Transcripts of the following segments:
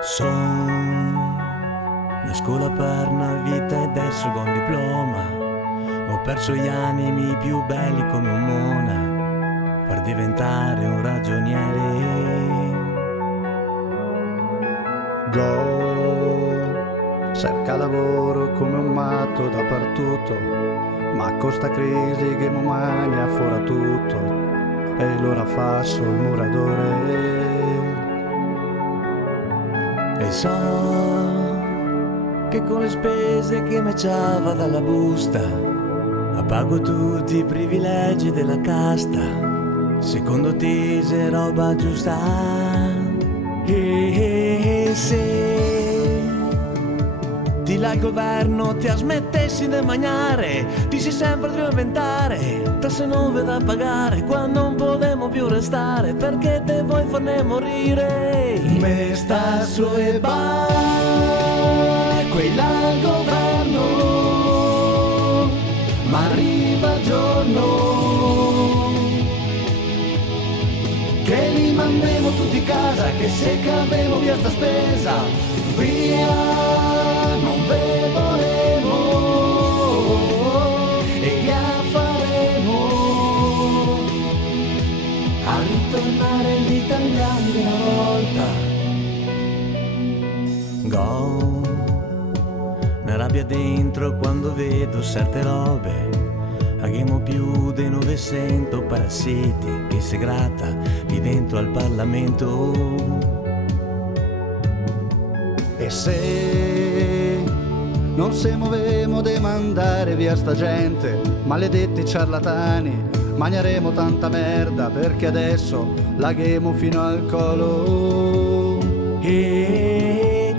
Son una scuola per una vita ed adesso con diploma ho perso gli animi più belli come un mona per diventare un ragioniere. Go, cerca lavoro come un matto dappertutto, ma con sta crisi che mi magna fuori tutto e l'ora fa sul muratore. E so che con le spese che me c'ava dalla busta appago tutti i privilegi della casta. Secondo te se roba giusta? E se ti là il governo ti smettessi di mangiare, ti si sempre di inventare tasse nuove da pagare quando non potremo più restare perché te vuoi farne morire. Me sta su e va quella al governo, ma arriva il giorno che li mandiamo tutti a casa, che se cavevo via sta spesa, via non ve vorremo e la faremo a ritornare gli italiani di una volta. Go, ne rabbia dentro quando vedo certe robe. Aghiamo più dei 900 parassiti che si grata lì dentro al Parlamento. E se non se movemo de mandare via sta gente, maledetti ciarlatani, mangeremo tanta merda perché adesso l'aghemo fino al collo. E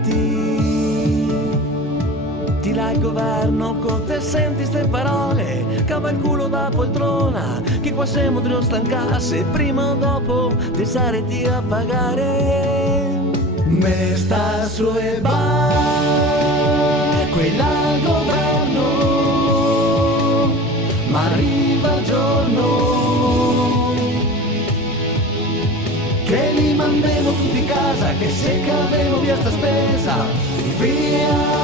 ti là il governo con te senti ste parole, cava il culo da poltrona, che qua siamo di stancasse, prima o dopo ti saresti a pagare. Me sta su e va quella al governo, ma arriva il giorno che li mandiamo tutti a casa, che se cavevo via sta spesa, via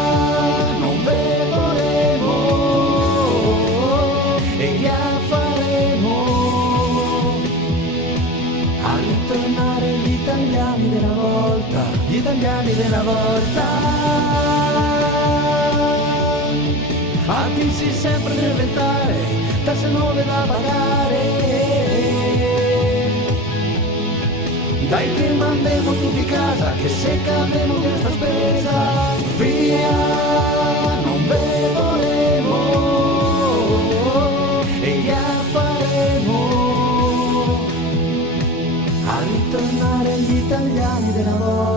non ve vorremo e la faremo a ritornare gli italiani della volta, gli italiani della volta. A chi si sempre deve inventare tasse nuove da pagare. Dai che mandiamo tutti a casa, che se caviamo questa spesa, via non ve vorremo e la faremo a ritornare gli italiani della volta.